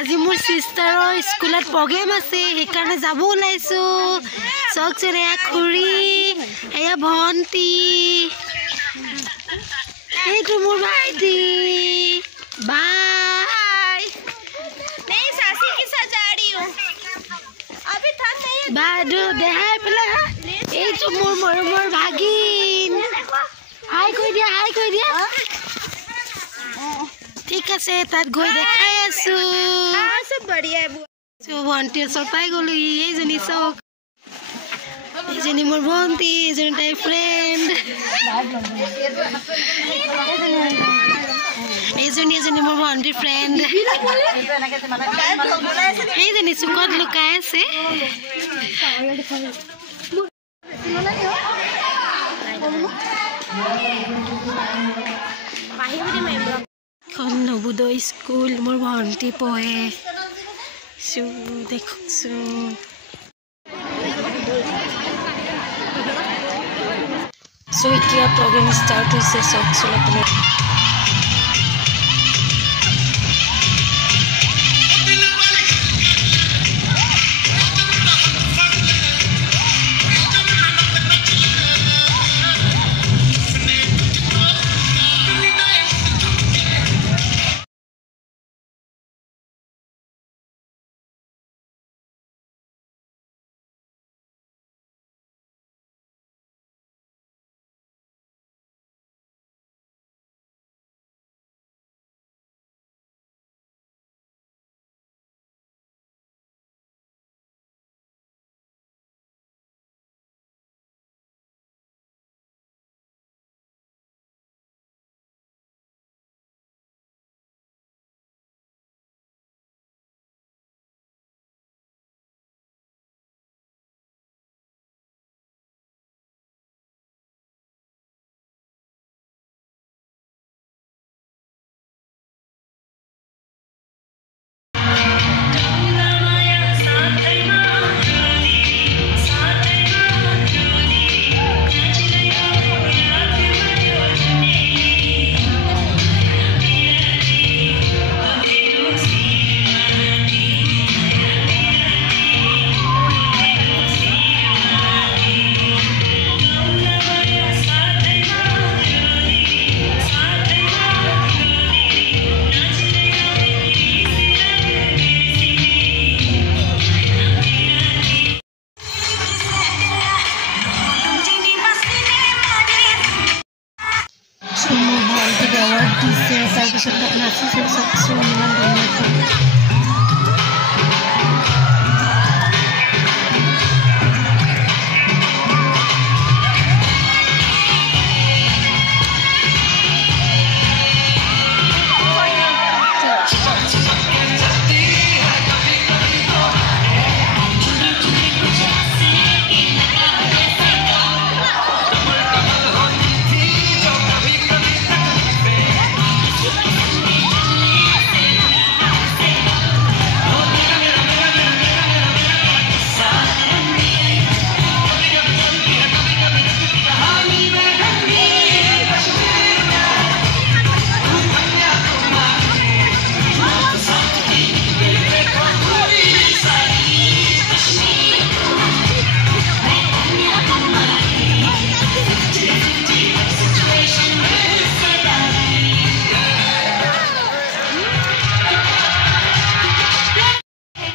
আজি মোৰ সিস্টাৰৰ স্কুলত প্ৰগ্ৰাম আছে সেইকাৰণে যাব ওলাইছো চকচৰে খুৰী এয়া ভন্টি এইটো মোৰ ভাইটি बाय नहीं सासी के साथ जा रही हूँ अभी ठंड नहीं है बादू देहाय पेला ए जो मोर मोर भागिन हाय कोई दिया ठीक আছে তাত গৈ দেখাই আছো हां सब बढ़िया है সো ভন্টি সর পাই গলি এই জনি সক এই জনি মোর ভন্টি জনি তাই ফ্রেন্ড এইজনী মোৰ ভন্টি ফ্ৰেন্ড এইজনী চুকত লুকাই আছে এখন নবোদয় স্কুল মোৰ ভন্টি পঢ়ে দেখছো So, it's a program start to say socks.